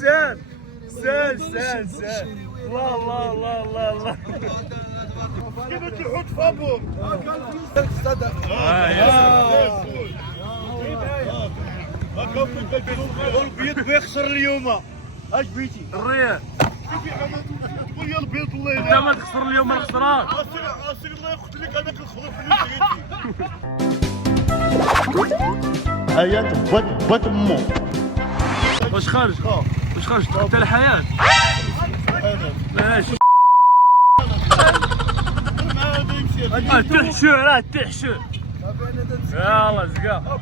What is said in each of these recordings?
سال سال سال سال. الله الله الله الله الله. كيف الحوت فابور صدق البيض بيخسر اليوم. اش بيتي الريال شوفي انا تقول يا البيض الله انت ينعم. ما تخسر اليوم ما نخسرهاش. اسير الله يقتلك هذاك الخروف اللي شريتي. حياة بط امو. واش خارج حتى الحياة ماشي. تحشو راه تحشو. يلا زقا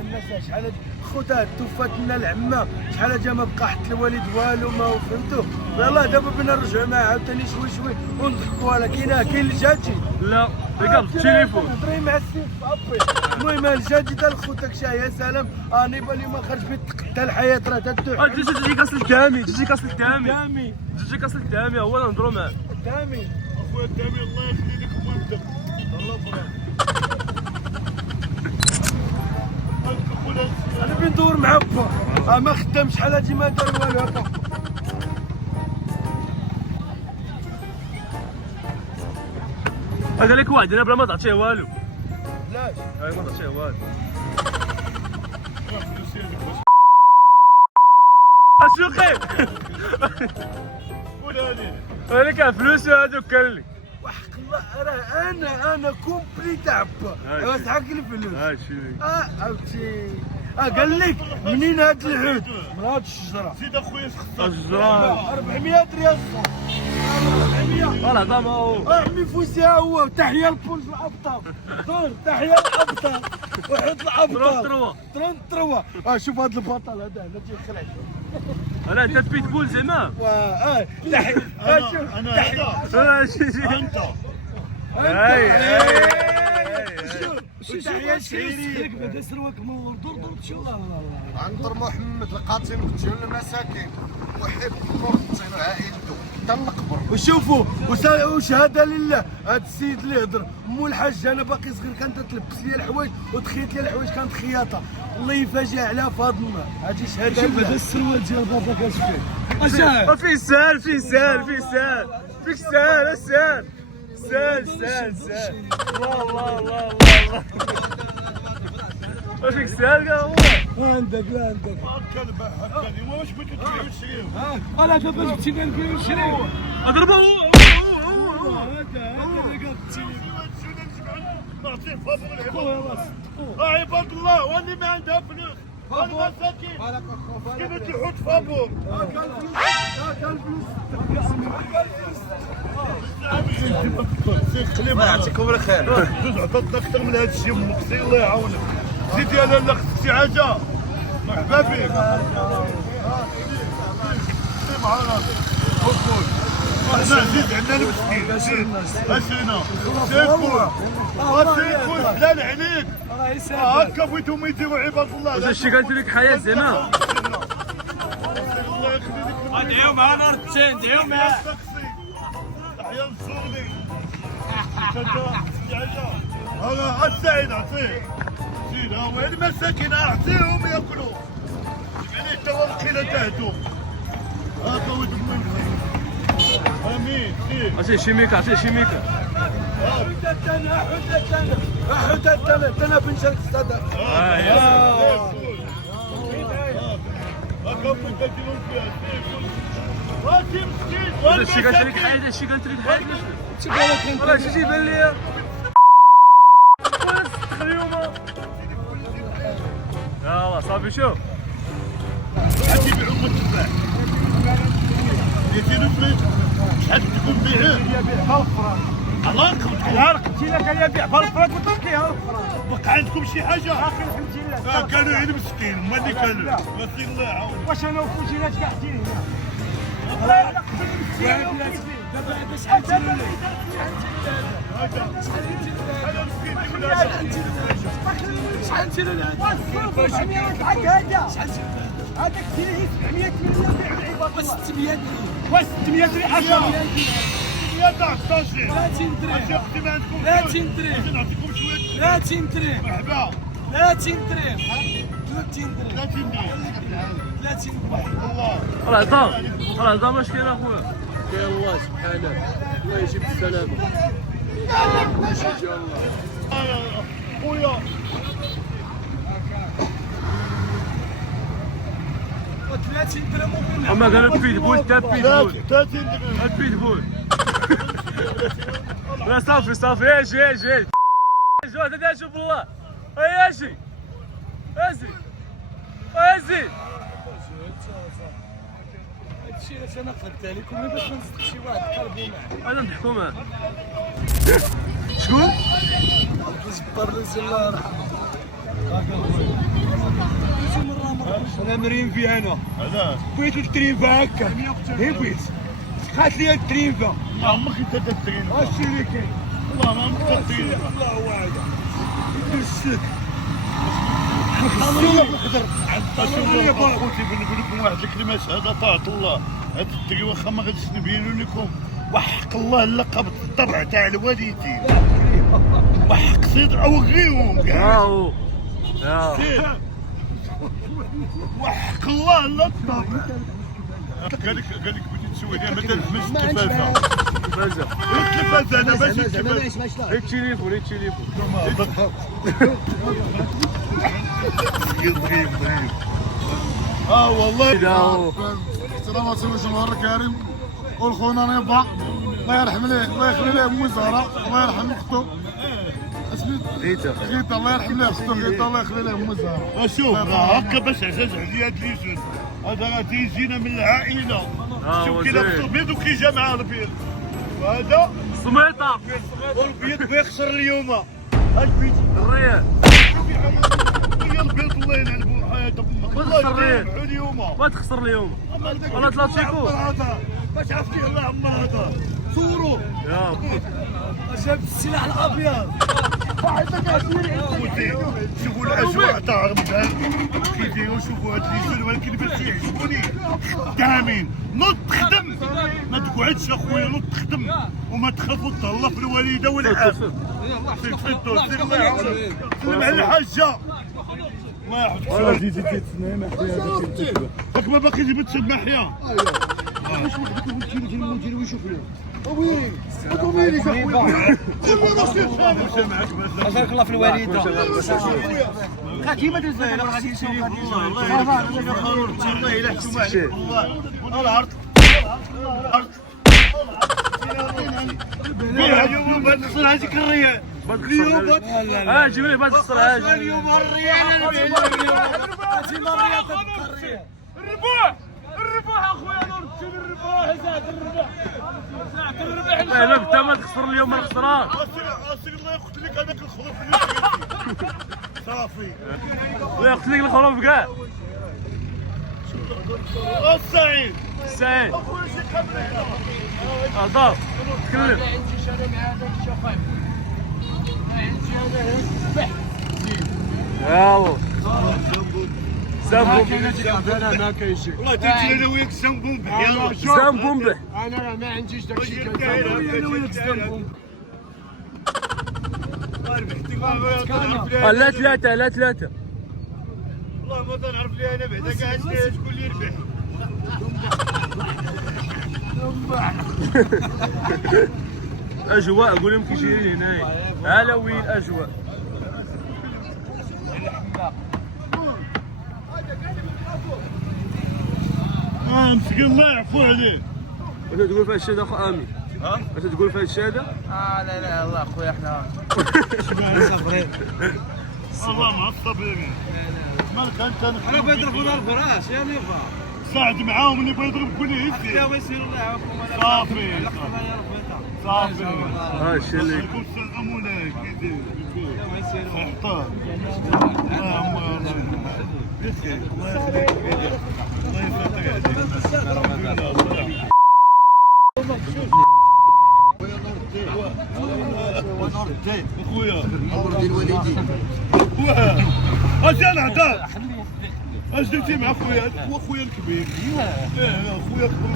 الناس شحال خوتها توفات لنا العمه شحال جا ما بقى حتى الوالد والو ما فهمتوا. يلاه دابا بنا نرجعوا معاه عاوتاني شوي ونضحكوا على كاين الجاجي. لا دقا بالتليفون هضري مع السيف ابي. المهم الجاجي تا خوتك شاه يا سلام انيبا اليوم خرج بيتقتل الحياه راه تدوح. تجي كاس الدامي تجي كاس الدامي هو نهضروا معاه. دامي اخويا الدامي الله يخلي لك ولدك الله يبارك. انا بين ندور مع با ما خدام شحال هادي ما دار والو با. هذا لك واحد انا بلا ما تعطيه والو. علاش هاي ما تعطيه والو. اشوخي قولها لي انا كان فلوسو هذوك كان لي. وحق الله راه انا كومبلي تاع با. ايوا سحق الفلوس. هاي شي عرفتي قال لك منين هاد العود من هاد الشجره. زيد اخويا خصك الزرار 400 ريال 400. والله ضام هو عمي فوسي ها هو. تحيه لبولج الابطال. دور تحيه للابطال وحد الابطال 33. شوف هاد البطل هذا هنا تيخلع. انا انت بيتبول زعما تحيه انا هذا انت تحيه شهيري بدا سروك من دور تشوف. عنتر محمد القاتل مقتول المساكين وحب مرتين وعائلته حتى القبر. وشوفوا وشهاده لله هذا السيد اللي هضر مو الحاج انا باقي صغير كانت تلبس لي الحوايج وتخيط لي الحوايج كانت خياطه الله يفاجئ على فاطمه. هذه شهاده شوف هذا السروال ديال بابا كاش فيه فيه سال فيك سال سال الله الله الله الله. فيك سال كاع هو عندك الكلب هكذا واش بغيتو تبيعوا تشريو. انا دابا جبتي نبيعو نشريو. اضربه هو هذا قلتي نعطيه فابور العباد. عباد الله واللي ما عندها فلوس والمساكين كيف الحوت فابور. الله يعطيكم الخير. جوج عطاتنا اكثر من هذا الشيء امك سي الله يعاونك. زيد يا لاله خصك شي حاجه. مرحبا بك. سي معانا خويا. احنا زيد عندنا المسكين زيد اشينا سي كول حلال عليك. هكا بغيتو ما يديروا عباد الله. واش هادشي قالت لك حياة زعما. الله يخلي لك. ندعيو معاه نهار التين ندعيو معاه. تحيا للسوري. هذا السعيد اعطيه زيد ها هو المساكين اعطيهم ياكلوا. يعني حتى هو القيله تاعتو هاكا ولد المسكين. امين زيد عطيه شيميكا حدثنا انا بن شرك الصدق. هاكا بغيت نديرو فيها راسي مسكين هادشي قالت لك حياة هادشي قالت لك حياة والله شي تيبان ليا اليوم. يلا صافي شوف شحال تيبيعوا التفاح 200 فرنك. شحال تكون بيعوه الله قلت لك انا يبيع بالفرق وتحكيها الفرق. بقى عندكم شي حاجه اخي الحمد لله. كانوا غير مسكين هما اللي كانوا بس الله يعاونك. واش انا وفوتي ناس قاعدين هنا الله يعلق دابا هذا شحال تيلو شحال تيلو هذاك تيلو 700 مليون بيع العباد. 600 600 ريال 100 تاع 16 30 درهم. اختي ما عندكم 30 درهم. نعطيكم شويه 30 درهم. مرحبا 30 درهم 30 درهم 30 درهم 30 الله العظام اش كاين اخويا؟ يا الله سبحانه الله يجيب السلامه ماشي جا الله خويا 30 درهم وكنا اما قال البيتبول تا بيتبول 30 درهم البيتبول لا صافي اجي اجي هذا شوف الله هيا اجي ازي هادشي علاش انا قلت لكم باش ما نصدق شي واحد قلبو معاه انا نضحكوا معاه شكون؟ جبار رزق الله يرحمه انا مريم فيها انا علاش بغيت الترينفا هكا هي بغيت سقات لي الترينفا ما عمرك انت تدرين هادشي اللي كاين والله ما عمرك تدرين الله واعد يدير السلك اشوف اخوتي بنقول لكم واحد الكلمه شهاده طاعه الله هاد الدري واخا ما غاديش نبينو لكم وحق الله اللقب الطبع تاع الوالدين وحق صدر او غيهم كاع هاو يا وحق الله لا الطبع قال لك بغيتي تسوي لي ما تلفش التلفازه فازا التلفازه انا ماشي التلفازه التليفون والله السلام عليكم جمهور الكريم والخونا نبا الله يرحم ليه الله يخلي ليه امي زهره الله يرحم اختو غيتا الله يرحم ليه اختو غيتا الله يخلي ليه امي زهره شوف راه هكا باش عزاز عليا هاد ليجون هذا راه تيجينا من العائله شوف كي لابس البيض وكي جا معاه البيض وهذا سميطه والبيض بيخسر اليوم اش بيتي الريال شوفي يا البيض الله ينعل حياتك اليوم ما تخسر اليوم والله تلاتيكو باش عرفتي الله عمر هذا صوروا يا جاب السلاح الابيض شوفوا الاجواء تاع رمضان كي يديروا شوفوا هاد ليجون ولكن باش يعجبوني خدامين نوض تخدم ما تقعدش اخويا نوض تخدم وما تخافوا تهلا في الوالده والعاب تفدوا سير الله يعاونك سلم على الحاجه الله يحفظك زيد تسنى ما حياه راك ما باقي جبت تسمى حياه واش وحدك المدير المدير ويشوف له ويلي ويلي اخويا كل راسي معك بارك الله في الوالده كيما درت لك غادي نمشيو والله الا حكم عليك والله العرض اليوم بغيت نخسر هذيك الريال اليوم جيب لي باش تخسر اليوم الريال انا الريال الربح اخويا نور تشوف الربح زاد الربح لا انت ما تخسر اليوم ما نخسرهاش اسير الله يقتلك هذاك الخروف صافي الله يقتلك الخروف كاع السعيد سعيد اخويا شي خبري هضر تكلم يلا زنبوم انا ما كاينش والله تجي انا وياك زنبوم بحياه زنبوم به انا راه ما عنديش داكشي انا وياك زنبوم لا ثلاثة والله ما تنعرف لي انا بعدا كاع شكون اللي يربح اجواء قول لهم كيجي هنايا هلا وين اجواء مسكين الله يعفو عليه واش تقول في هذا الشيء اخو امين واش تقول في هذا الشيء هذا لا الله خويا احنا صابرين والله معصبين مالك انت انا بيضربونا الفراش يا نيفا ساعد معاهم اللي بيضرب كل يهزي يا ويسير الله يعافيكم صافي صافي الشيء اللي يكون سلمونا كيدير صحطه اللهم يسعدك الله يخليك الله يفتح عليك ونور الدين اخويا نور الدين والدين اش انا عطاك اش درتي مع خويا هو خويا الكبير لا اخويا اكبر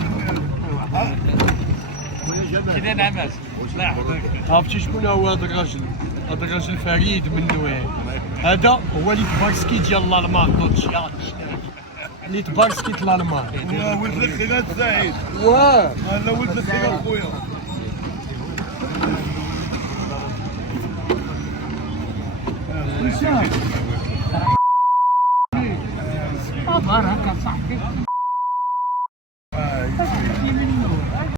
مني كذا نعمات الله يحفظك. عرفتي شكون هو هذا الراجل؟ هذا الراجل فريد من نوعه. هذا هو ليتبارسكي ديال الالمان دوتشيا. ليتبارسكي ديال الالمان. ولد الخيرات سعيد. واه هذا ولد الخيرات خويا. هكا صاحبي.